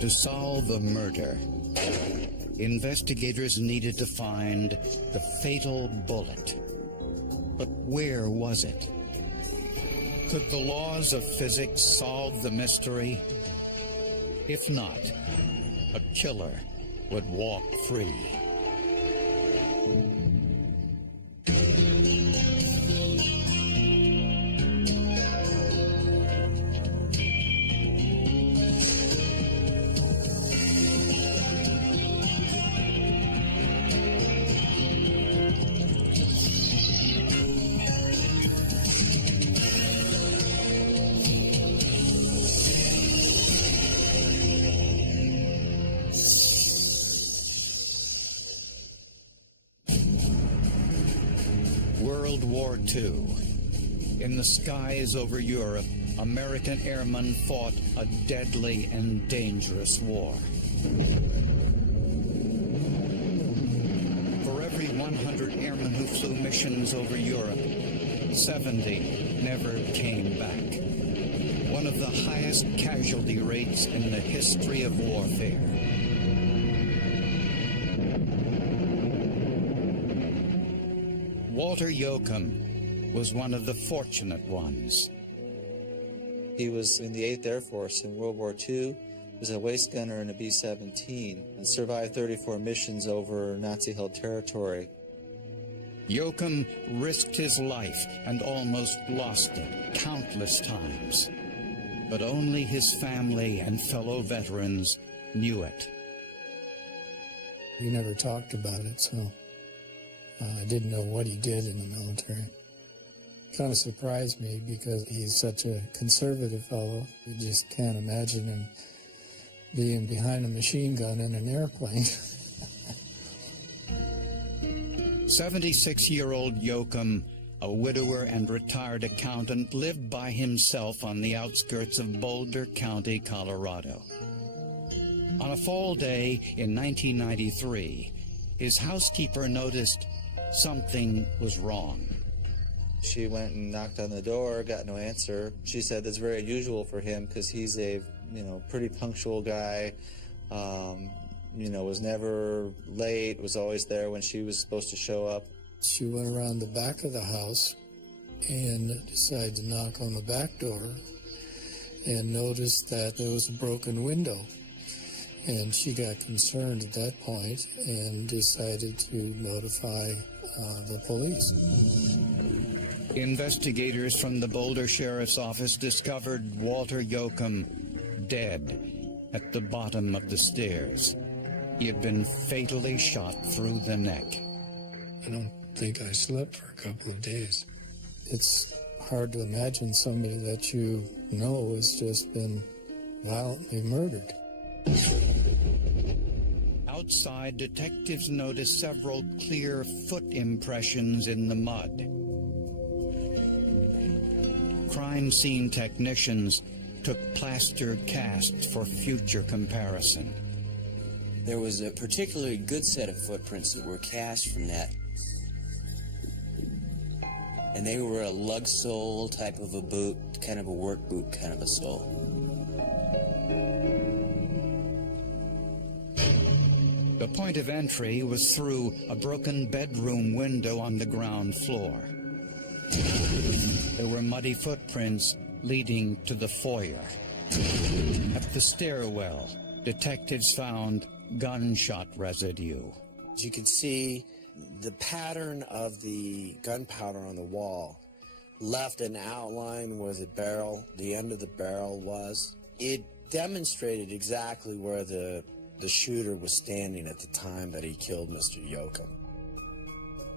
To solve a murder, investigators needed to find the fatal bullet. But where was it? Could the laws of physics solve the mystery? If not, a killer would walk free. World War II. In the skies over Europe, American airmen fought a deadly and dangerous war. For every 100 airmen who flew missions over Europe, 70 never came back. One of the highest casualty rates in the history of warfare. Walter Yoakum was one of the fortunate ones. He was in the 8th Air Force in World War II. He was a waist gunner in a B-17 and survived 34 missions over Nazi-held territory. Yoakum risked his life and almost lost it countless times. But only his family and fellow veterans knew it. We never talked about it, so I didn't know what he did in the military. Kind of surprised me because he's such a conservative fellow. You just can't imagine him being behind a machine gun in an airplane. 76-year-old Yoakum, a widower and retired accountant, lived by himself on the outskirts of Boulder County, Colorado. On a fall day in 1993, his housekeeper noticed something was wrong. She went and knocked on the door, got no answer. She said that's very unusual for him because he's a, pretty punctual guy. Was never late, was always there when she was supposed to show up. She went around the back of the house and decided to knock on the back door and noticed that there was a broken window. And she got concerned at that point and decided to notify the police. Investigators from the Boulder Sheriff's Office discovered Walter Yoakum dead at the bottom of the stairs. He had been fatally shot through the neck. I don't think I slept for a couple of days. It's hard to imagine somebody that you know has just been violently murdered. Outside, detectives noticed several clear foot impressions in the mud. Crime scene technicians took plaster casts for future comparison. There was a particularly good set of footprints that were cast from that. And they were a lug sole type of a boot, kind of a work boot kind of a sole. The point of entry was through a broken bedroom window on the ground floor. There were muddy footprints leading to the foyer. At the stairwell, detectives found gunshot residue. As you can see, the pattern of the gunpowder on the wall left an outline where the end of the barrel was. It demonstrated exactly where the shooter was standing at the time that he killed Mr. Yoakum.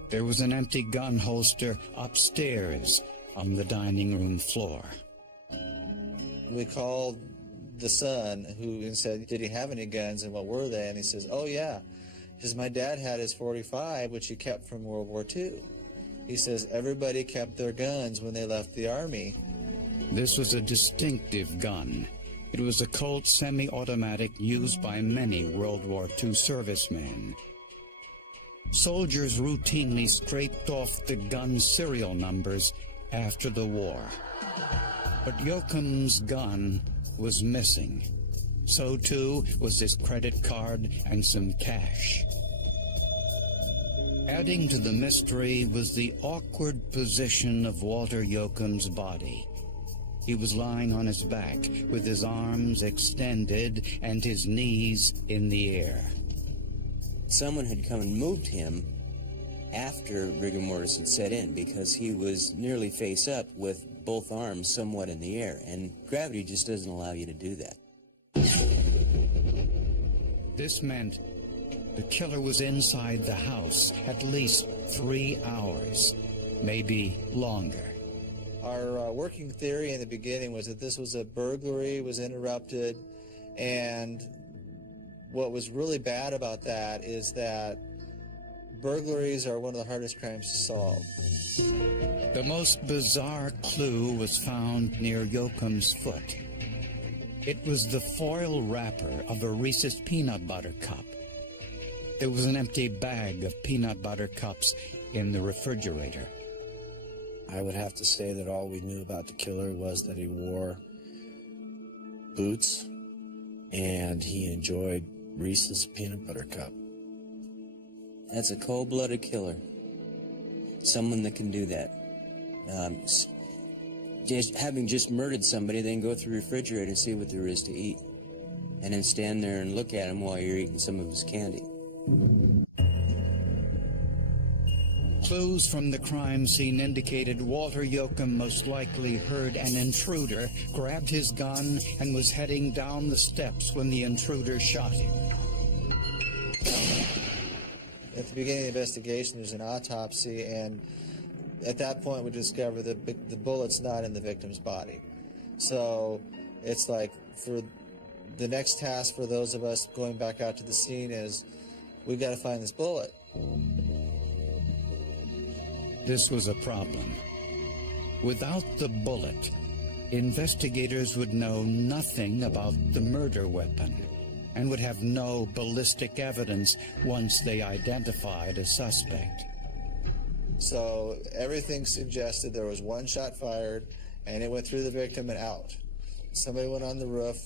There was an empty gun holster upstairs on the dining room floor. We called the son and said, did he have any guns and what were they? And he says, oh yeah. He says, my dad had his .45, which he kept from World War II. He says, everybody kept their guns when they left the Army. This was a distinctive gun. It was a Colt semi-automatic used by many World War II servicemen. Soldiers routinely scraped off the gun's serial numbers after the war. But Yoakum's gun was missing. So too was his credit card and some cash. Adding to the mystery was the awkward position of Walter Yoakum's body. He was lying on his back with his arms extended and his knees in the air. Someone had come and moved him after rigor mortis had set in, because he was nearly face up with both arms somewhat in the air, and gravity just doesn't allow you to do that. This meant the killer was inside the house at least 3 hours, maybe longer. Our working theory in the beginning was that this was a burglary, was interrupted, and what was really bad about that is that burglaries are one of the hardest crimes to solve. The most bizarre clue was found near Yoakum's foot. It was the foil wrapper of a Reese's peanut butter cup. There was an empty bag of peanut butter cups in the refrigerator. I would have to say that all we knew about the killer was that he wore boots and he enjoyed Reese's peanut butter cup. That's a cold-blooded killer. Someone that can do that. Having just murdered somebody, then go through the refrigerator and see what there is to eat. And then stand there and look at him while you're eating some of his candy. Clues from the crime scene indicated Walter Yoakum most likely heard an intruder, grabbed his gun, and was heading down the steps when the intruder shot him. At the beginning of the investigation, there's an autopsy, and at that point we discover that the bullet's not in the victim's body. So it's like, for the next task for those of us going back out to the scene is, we've got to find this bullet. This was a problem. Without the bullet, investigators would know nothing about the murder weapon and would have no ballistic evidence once they identified a suspect. So everything suggested there was one shot fired, and it went through the victim and out. Somebody went on the roof,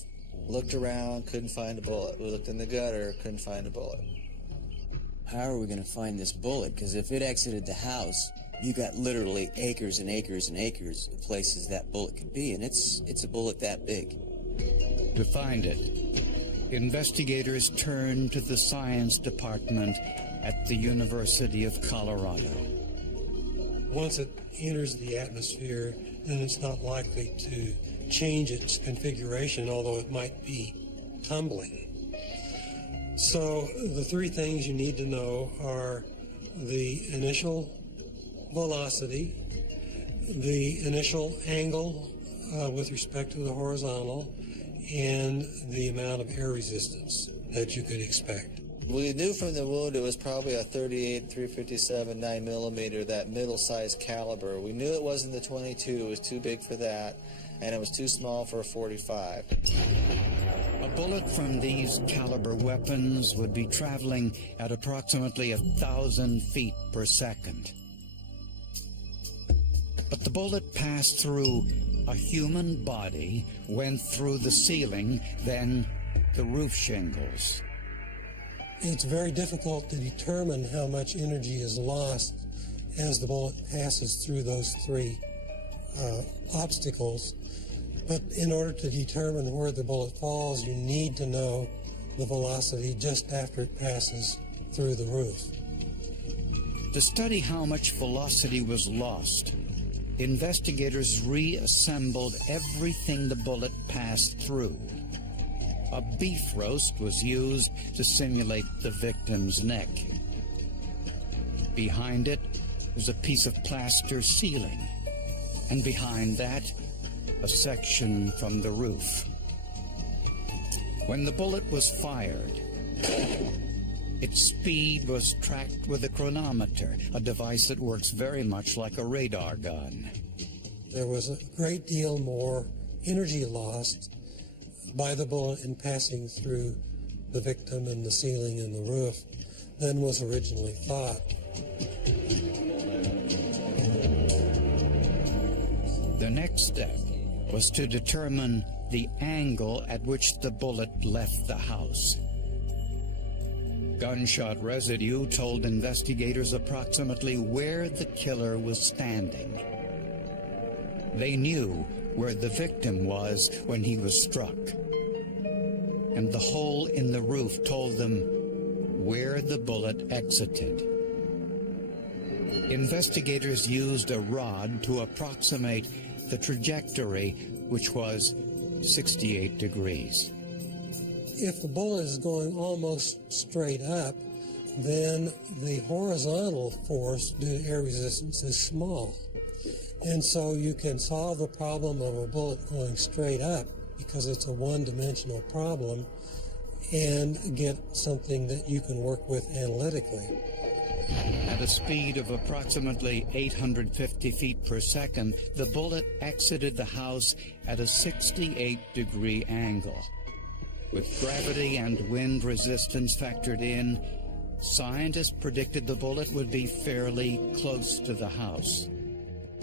looked around, couldn't find a bullet. We looked in the gutter, couldn't find a bullet. How are we going to find this bullet? Because if it exited the house, you got literally acres and acres and acres of places that bullet could be, and it's a bullet that big. To find it, investigators turned to the science department at the University of Colorado. Once it enters the atmosphere, then it's not likely to change its configuration, although it might be tumbling. So the three things you need to know are the initial velocity, the initial angle with respect to the horizontal, and the amount of air resistance that you could expect. We knew from the wound it was probably a 38, 357, 9mm, that middle-sized caliber. We knew it wasn't the 22, it was too big for that, and it was too small for a 45. A bullet from these caliber weapons would be traveling at approximately 1,000 feet per second. But the bullet passed through a human body, went through the ceiling, then the roof shingles. It's very difficult to determine how much energy is lost as the bullet passes through those three obstacles. But in order to determine where the bullet falls, you need to know the velocity just after it passes through the roof. To study how much velocity was lost, investigators reassembled everything the bullet passed through. A beef roast was used to simulate the victim's neck. Behind it was a piece of plaster ceiling, and behind that, a section from the roof. When the bullet was fired, its speed was tracked with a chronometer, a device that works very much like a radar gun. There was a great deal more energy lost by the bullet in passing through the victim and the ceiling and the roof than was originally thought. The next step was to determine the angle at which the bullet left the house. Gunshot residue told investigators approximately where the killer was standing. They knew where the victim was when he was struck, and the hole in the roof told them where the bullet exited. Investigators used a rod to approximate the trajectory, which was 68 degrees. If the bullet is going almost straight up, then the horizontal force due to air resistance is small. And so you can solve the problem of a bullet going straight up, because it's a one-dimensional problem, and get something that you can work with analytically. At a speed of approximately 850 feet per second, the bullet exited the house at a 68-degree angle. With gravity and wind resistance factored in, scientists predicted the bullet would be fairly close to the house.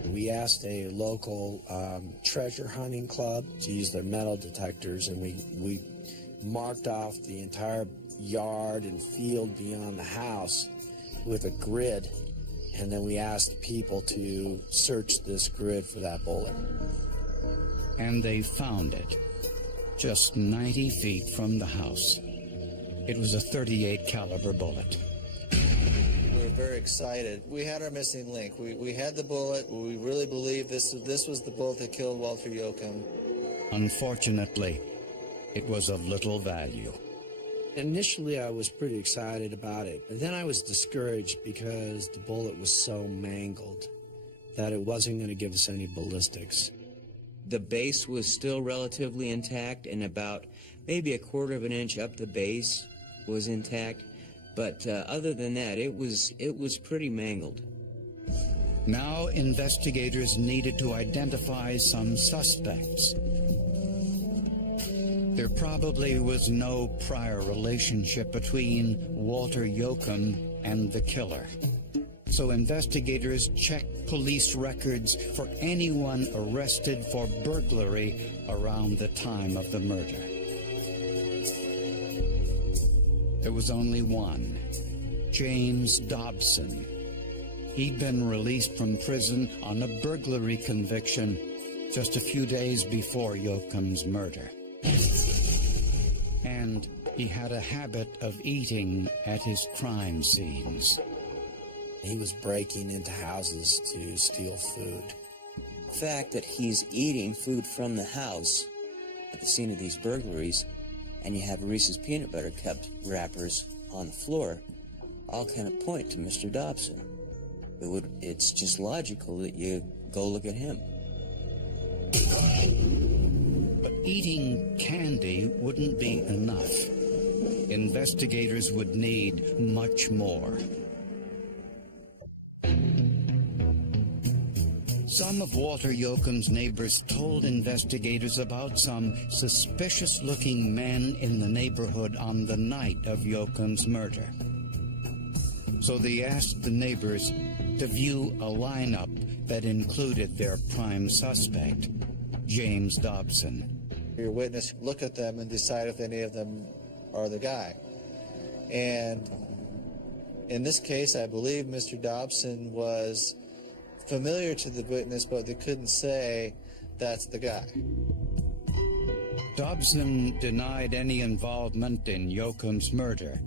We asked a local treasure hunting club to use their metal detectors, and we marked off the entire yard and field beyond the house with a grid, and then we asked people to search this grid for that bullet. And they found it, just 90 feet from the house. It was a .38 caliber bullet. We were very excited. We had our missing link. We had the bullet. We really believed this was the bullet that killed Walter Yoakum. Unfortunately, it was of little value. Initially, I was pretty excited about it, but then I was discouraged because the bullet was so mangled that it wasn't going to give us any ballistics. The base was still relatively intact, and about maybe a quarter of an inch up the base was intact, but other than that, it was pretty mangled. Now investigators needed to identify some suspects. There probably was no prior relationship between Walter Yoakum and the killer. So investigators checked police records for anyone arrested for burglary around the time of the murder. There was only one, James Dobson. He'd been released from prison on a burglary conviction just a few days before Yoakum's murder. And he had a habit of eating at his crime scenes. He was breaking into houses to steal food. The fact that he's eating food from the house at the scene of these burglaries, and you have Reese's peanut butter cup wrappers on the floor, all kind of point to Mr. Dobson. It's just logical that you go look at him. But eating candy wouldn't be enough. Investigators would need much more. Some of Walter Yoakum's neighbors told investigators about some suspicious-looking men in the neighborhood on the night of Yoakum's murder. So they asked the neighbors to view a lineup that included their prime suspect, James Dobson. Your witness look at them and decide if any of them are the guy. And in this case, I believe Mr. Dobson was familiar to the witness, but they couldn't say that's the guy. Dobson denied any involvement in Yoakum's murder,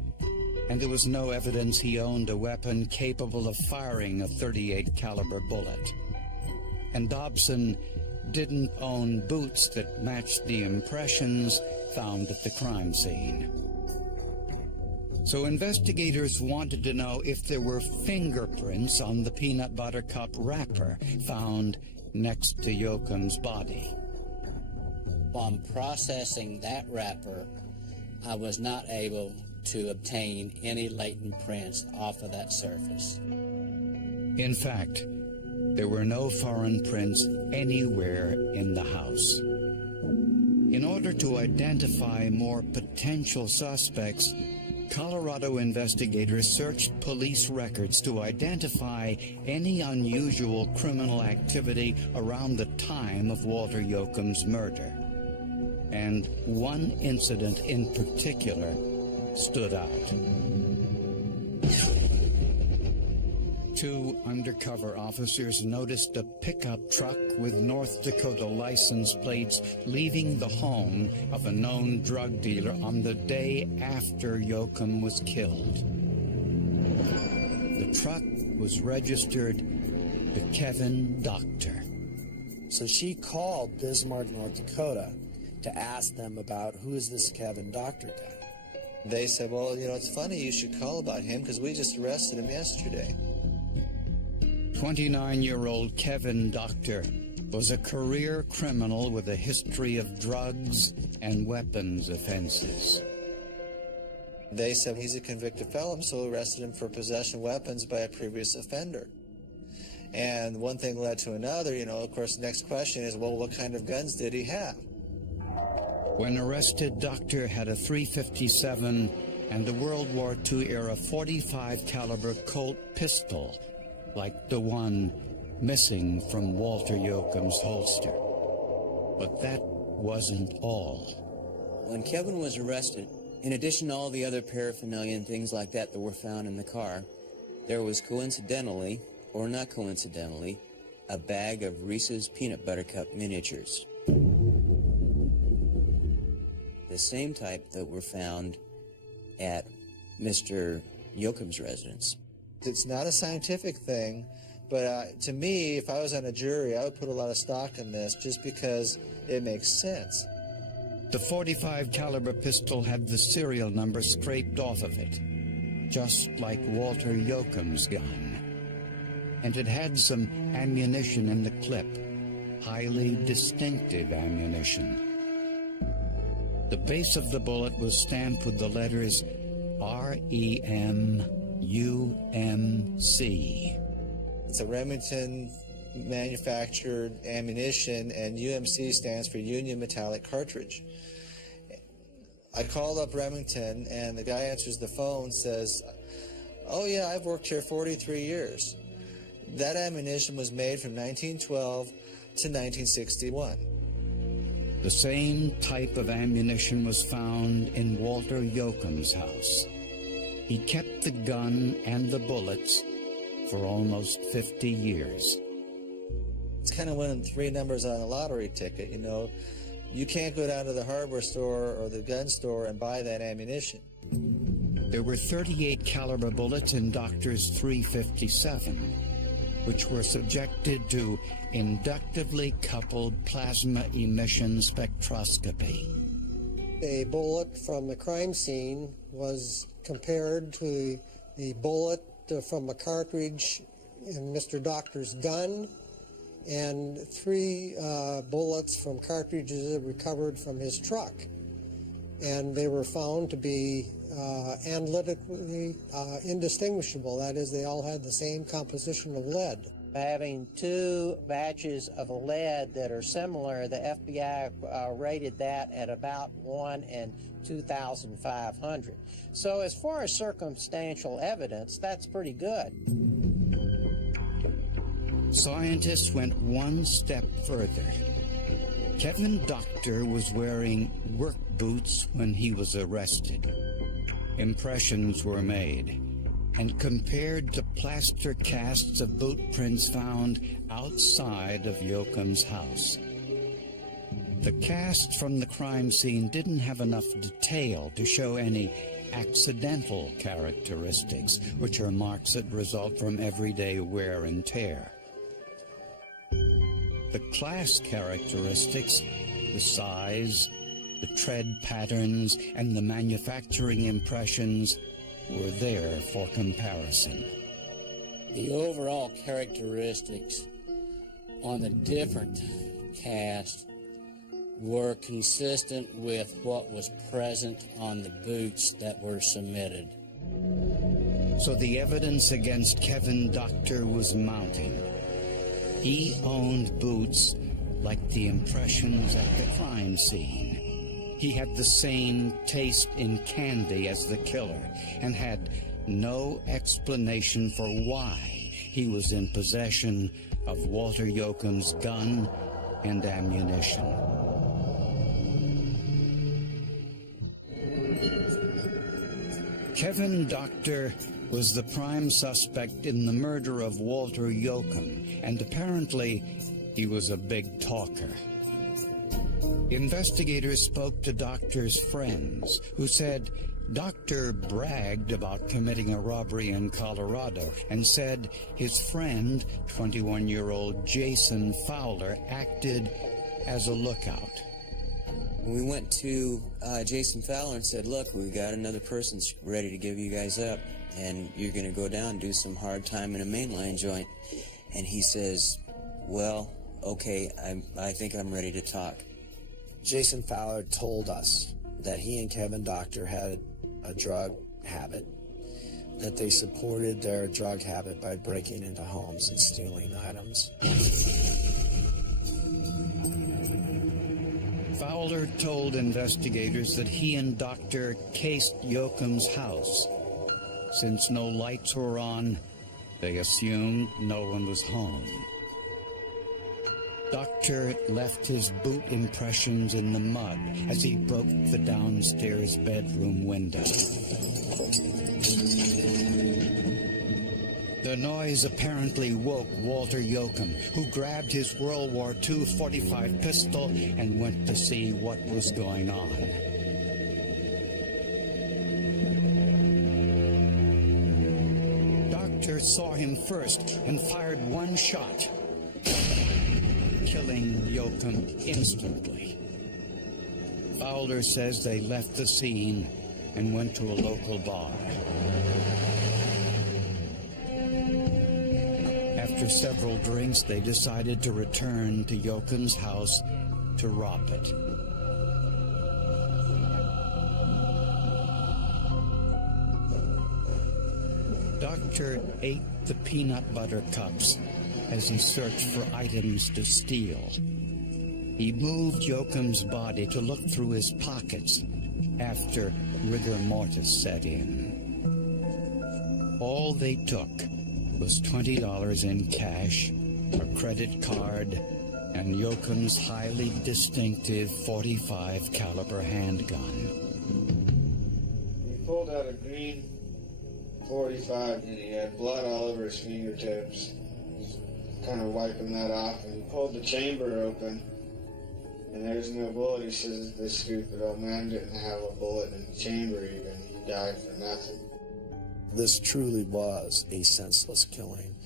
and there was no evidence he owned a weapon capable of firing a .38 caliber bullet. And Dobson didn't own boots that matched the impressions found at the crime scene. So investigators wanted to know if there were fingerprints on the peanut butter cup wrapper found next to Yoakum's body. On processing that wrapper, I was not able to obtain any latent prints off of that surface. In fact, there were no foreign prints anywhere in the house. In order to identify more potential suspects, Colorado investigators searched police records to identify any unusual criminal activity around the time of Walter Yoakum's murder. and one incident in particular stood out. Two undercover officers noticed a pickup truck with North Dakota license plates leaving the home of a known drug dealer on the day after Yoakum was killed. The truck was registered to Kevin Dockter. So she called Bismarck, North Dakota, to ask them about who is this Kevin Dockter guy. They said, well, you know, it's funny you should call about him because we just arrested him yesterday. 29-year-old Kevin Dockter was a career criminal with a history of drugs and weapons offenses. They said he's a convicted felon, so we arrested him for possession of weapons by a previous offender. And one thing led to another, you know, of course, the next question is, well, what kind of guns did he have? When arrested, Dockter had a .357 and a World War II era .45 caliber Colt pistol, like the one missing from Walter Yoakum's holster. But that wasn't all. When Kevin was arrested, in addition to all the other paraphernalia and things like that were found in the car, there was coincidentally, or not coincidentally, a bag of Reese's Peanut Butter Cup miniatures. The same type that were found at Mr. Yoakum's residence. It's not a scientific thing, but to me, if I was on a jury, I would put a lot of stock in this just because it makes sense. The .45 caliber pistol had the serial number scraped off of it, just like Walter Yoakum's gun. And it had some ammunition in the clip, highly distinctive ammunition. The base of the bullet was stamped with the letters REMUMC. It's a Remington manufactured ammunition, and UMC stands for Union Metallic Cartridge. I called up Remington, and the guy answers the phone, says, oh yeah, I've worked here 43 years. That ammunition was made from 1912 to 1961. The same type of ammunition was found in Walter Yoakum's house. He kept the gun and the bullets for almost 50 years. It's kind of winning 3 numbers on a lottery ticket, you know. You can't go down to the hardware store or the gun store and buy that ammunition. There were 38 caliber bullets in Dockter's .357, which were subjected to inductively coupled plasma emission spectroscopy. A bullet from the crime scene was compared to the bullet from a cartridge in Mr. Dockter's gun, and 3 bullets from cartridges recovered from his truck. And they were found to be analytically indistinguishable. That is, they all had the same composition of lead. Having 2 batches of lead that are similar, the FBI rated that at about 1 in 2,500. So as far as circumstantial evidence, that's pretty good. Scientists went one step further. Kevin Dockter was wearing work boots when he was arrested. Impressions were made and compared to plaster casts of boot prints found outside of Yoakum's house. The casts from the crime scene didn't have enough detail to show any accidental characteristics, which are marks that result from everyday wear and tear. The class characteristics, the size, the tread patterns, and the manufacturing impressions were there for comparison. The overall characteristics on the different casts were consistent with what was present on the boots that were submitted. So the evidence against Kevin Dockter was mounting. He owned boots like the impressions at the crime scene. He had the same taste in candy as the killer and had no explanation for why he was in possession of Walter Yoakum's gun and ammunition. Kevin Dockter was the prime suspect in the murder of Walter Yoakum, and apparently he was a big talker. Investigators spoke to Dockter's friends, who said Dockter bragged about committing a robbery in Colorado and said his friend, 21-year-old Jason Fowler, acted as a lookout. We went to Jason Fowler and said, look, we got another person ready to give you guys up, and you're going to go down and do some hard time in a mainline joint. And he says, well, okay, I think I'm ready to talk. Jason Fowler told us that he and Kevin Dockter had a drug habit, that they supported their drug habit by breaking into homes and stealing items. Fowler told investigators that he and Dockter cased Yoakum's house. Since no lights were on, they assumed no one was home. Dockter left his boot impressions in the mud as he broke the downstairs bedroom window. The noise apparently woke Walter Yoakum, who grabbed his World War II .45 pistol and went to see what was going on. Dockter saw him first and fired one shot, killing Yoakum instantly. Fowler says they left the scene and went to a local bar. After several drinks, they decided to return to Yoakum's house to rob it. Dockter ate the peanut butter cups as he searched for items to steal. He moved Yoakum's body to look through his pockets after rigor mortis set in. All they took was $20 in cash, a credit card, and Yoakum's highly distinctive .45 caliber handgun. He pulled out a green .45 and he had blood all over his fingertips. He's kind of wiping that off, and he pulled the chamber open, and there's no bullet. He says this stupid old man didn't have a bullet in the chamber even. He died for nothing. This truly was a senseless killing.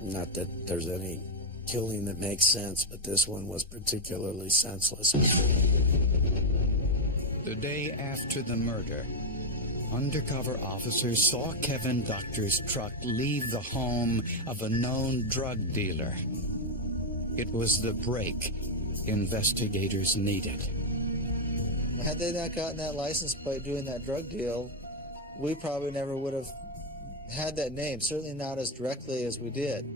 Not that there's any killing that makes sense, but this one was particularly senseless. The day after the murder, undercover officers saw Kevin Dockter's truck leave the home of a known drug dealer. It was the break investigators needed. Had they not gotten that license plate doing that drug deal, we probably never would have had that name, certainly not as directly as we did.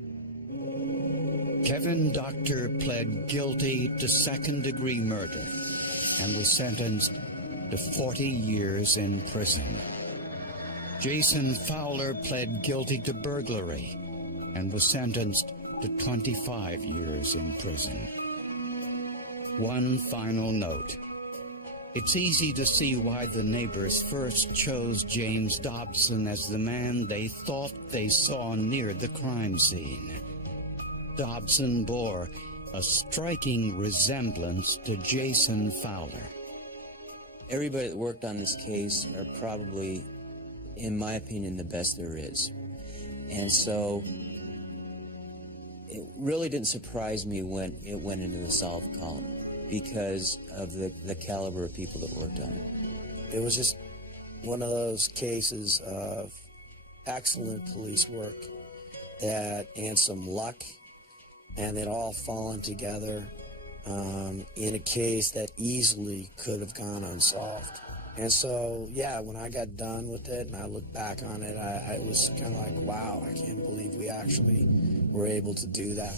Kevin Dockter pled guilty to second-degree murder and was sentenced to 40 years in prison. Jason Fowler pled guilty to burglary and was sentenced to 25 years in prison. One final note. It's easy to see why the neighbors first chose James Dobson as the man they thought they saw near the crime scene. Dobson bore a striking resemblance to Jason Fowler. Everybody that worked on this case are probably, in my opinion, the best there is. And so it really didn't surprise me when it went into the solved column, because of the caliber of people that worked on it. It was just one of those cases of excellent police work and some luck, and it all fallen together in a case that easily could have gone unsolved. And so, yeah, when I got done with it and I looked back on it, I was kind of like, wow, I can't believe we actually were able to do that.